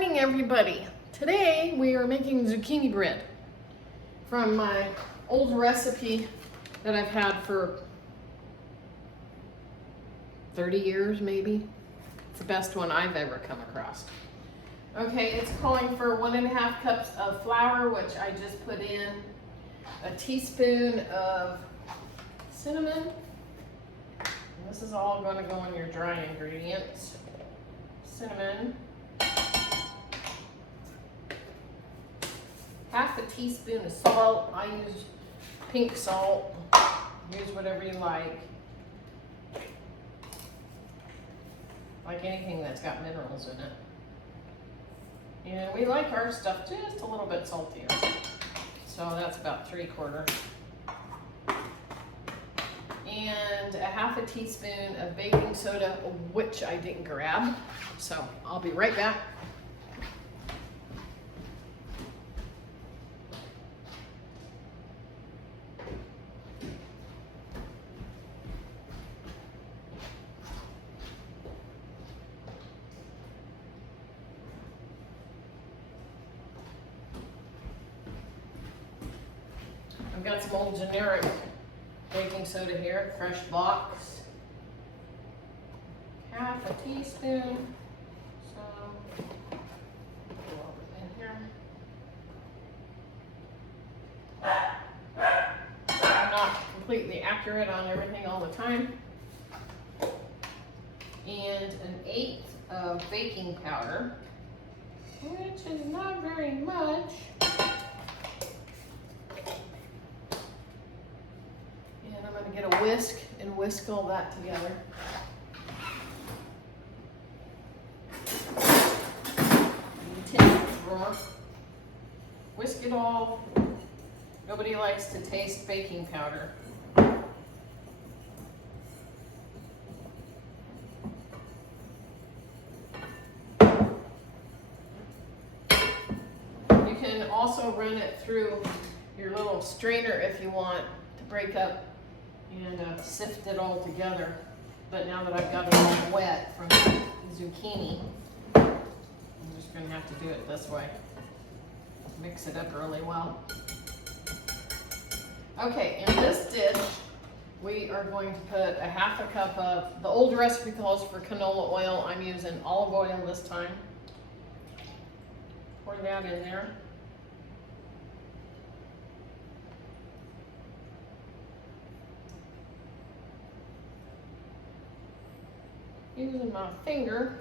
morning, everybody. Today we are making zucchini bread from my old recipe that I've had for 30 years maybe. It's the best one I've ever come across. Okay, it's calling for 1.5 cups of flour, which I just put in a teaspoon of cinnamon. And this is all going to go in your dry ingredients. Cinnamon. Half a teaspoon of salt. I use pink salt. Use whatever you like. Like anything that's got minerals in it. And we like our stuff just a little bit saltier. So that's about 3/4. And a half a teaspoon of baking soda, which I didn't grab. So I'll be right back. I've got some old generic baking soda here, fresh box. Half a teaspoon. So, put all of it in here. I'm not completely accurate on everything all the time. And 1/8 of baking powder, which is not very much. And I'm going to get a whisk and whisk all that together. Whisk it all. Nobody likes to taste baking powder. You can also run it through your little strainer if you want to break up and sift it all together. But now that I've got it all wet from the zucchini, I'm just going to have to do it this way. Mix it up really well. Okay, in this dish, we are going to put a half a cup of, the old recipe calls for canola oil. I'm using olive oil this time. Pour that in there. Using my finger.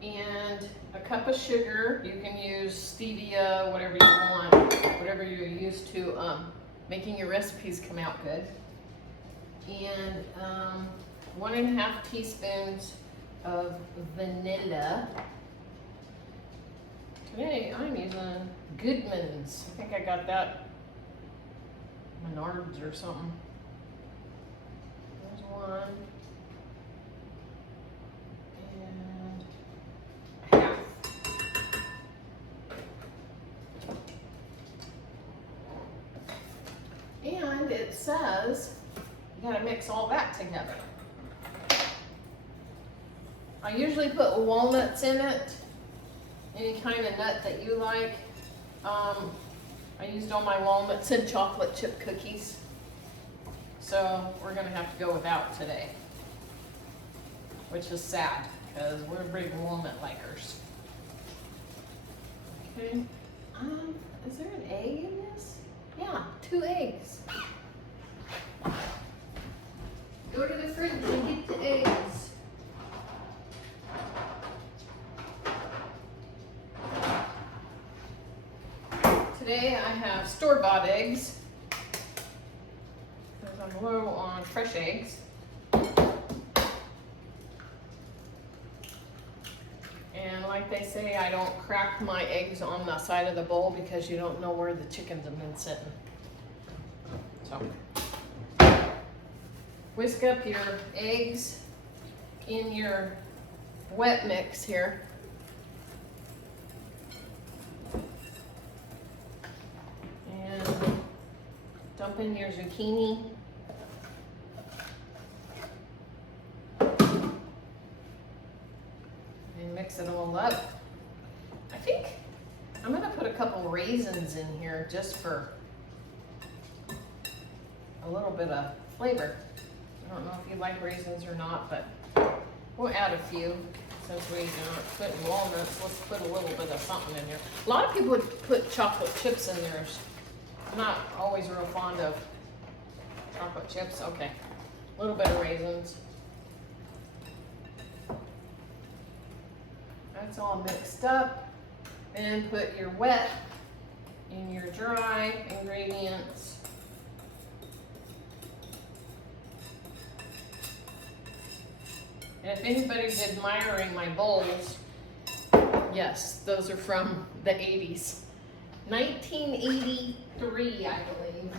And a cup of sugar. You can use stevia, whatever you want, whatever you're used to making your recipes come out good. And 1.5 teaspoons of vanilla. Today I'm using Goodman's. I think I got that Menards or something. There's one. And it says you gotta mix all that together. I usually put walnuts in it, any kind of nut that you like. I used all my walnuts in chocolate chip cookies, so we're gonna have to go without today, which is sad because we're big walnut likers. Okay, is there an egg in this? Yeah, 2 eggs. Go to the fridge and get the eggs. Today I have store-bought eggs because I'm low on fresh eggs. And like they say, I don't crack my eggs on the side of the bowl because you don't know where the chickens have been sitting. So, whisk up your eggs in your wet mix here. And dump in your zucchini. mix it all up. I think I'm gonna put a couple raisins in here just for a little bit of flavor. I don't know if you like raisins or not, but we'll add a few since we aren't putting walnuts. Let's put a little bit of something in there. A lot of people would put chocolate chips in theirs. I'm not always real fond of chocolate chips. Okay, a little bit of raisins. That's all mixed up. And put your wet and your dry ingredients. And if anybody's admiring my bowls, yes, those are from the 80s. 1983, I believe.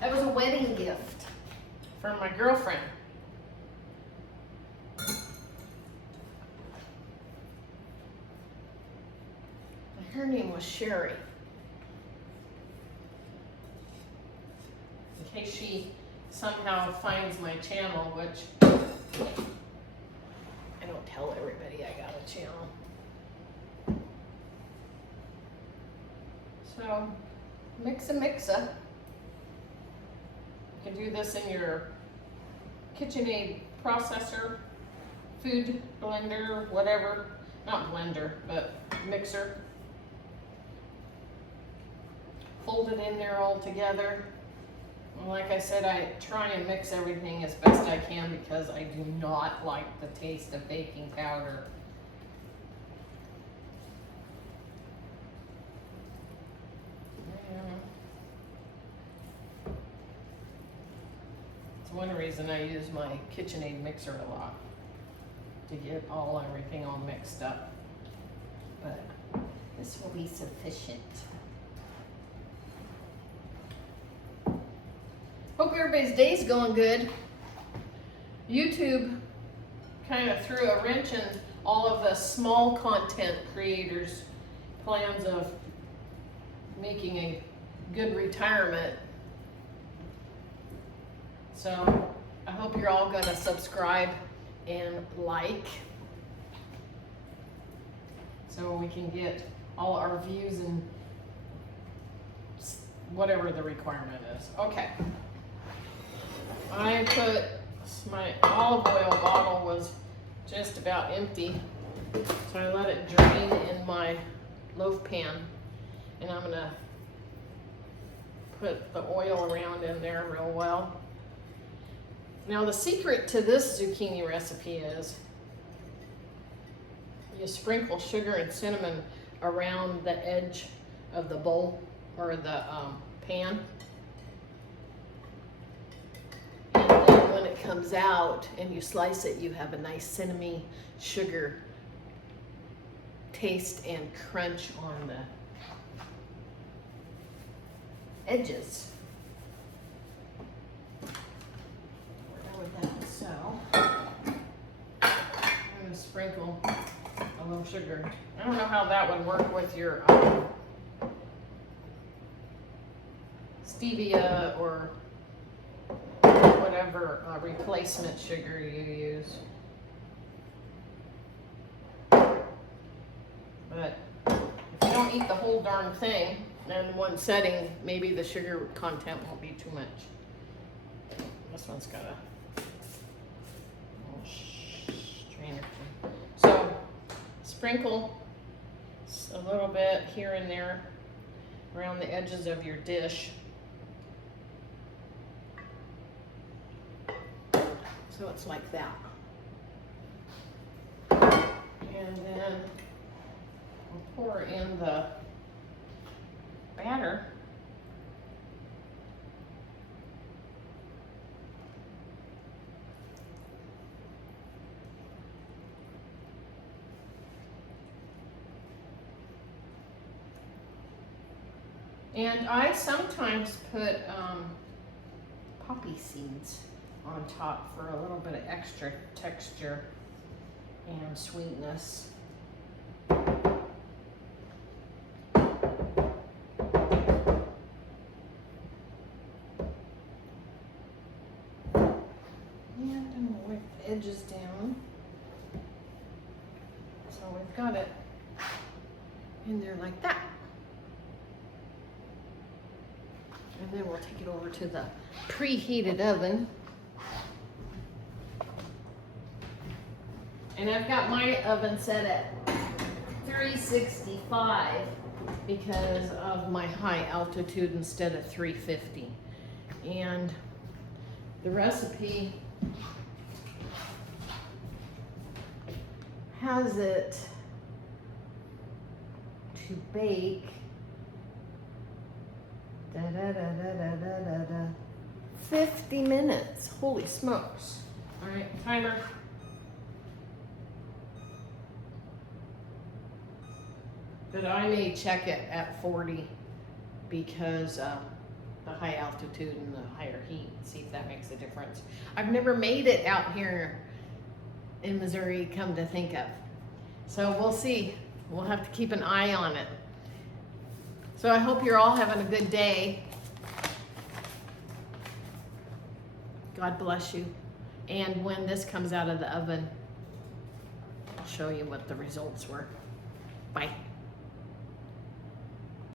That was a wedding gift from my girlfriend. Her name was Sherry. In case she somehow finds my channel, which I don't tell everybody I got a channel. So, mixa. You can do this in your KitchenAid processor, food blender, whatever. Not blender, but mixer. Fold it in there all together. And like I said, I try and mix everything as best I can because I do not like the taste of baking powder. It's one reason I use my KitchenAid mixer a lot, to get everything all mixed up. But this will be sufficient. Hope everybody's day's going good. YouTube kind of threw a wrench in all of the small content creators' plans of making a good retirement. So I hope you're all gonna subscribe and like so we can get all our views and whatever the requirement is. Okay. I put my olive oil bottle was just about empty, so I let it drain in my loaf pan, and I'm gonna put the oil around in there real well. Now the secret to this zucchini recipe is you sprinkle sugar and cinnamon around the edge of the bowl or the pan. When it comes out and you slice it, you have a nice cinnamon sugar taste and crunch on the edges. With that, so I'm going to sprinkle a little sugar. I don't know how that would work with your stevia or whatever replacement sugar you use. But if you don't eat the whole darn thing, then one setting, maybe the sugar content won't be too much. This one's got a little strainer. So sprinkle a little bit here and there around the edges of your dish. So it's like that. And then we'll pour in the batter. And I sometimes put poppy seeds on top for a little bit of extra texture and sweetness. edges down. So we've got it in there like that. And then we'll take it over to the preheated oven. And I've got my oven set at 365 because of my high altitude instead of 350. And the recipe has it to bake 50 minutes. Holy smokes. All right, timer. But I may check it at 40 because the high altitude and the higher heat, see if that makes a difference. I've never made it out here in Missouri, come to think of. So we'll see. We'll have to keep an eye on it. So I hope you're all having a good day. God bless you. And when this comes out of the oven, I'll show you what the results were. Bye.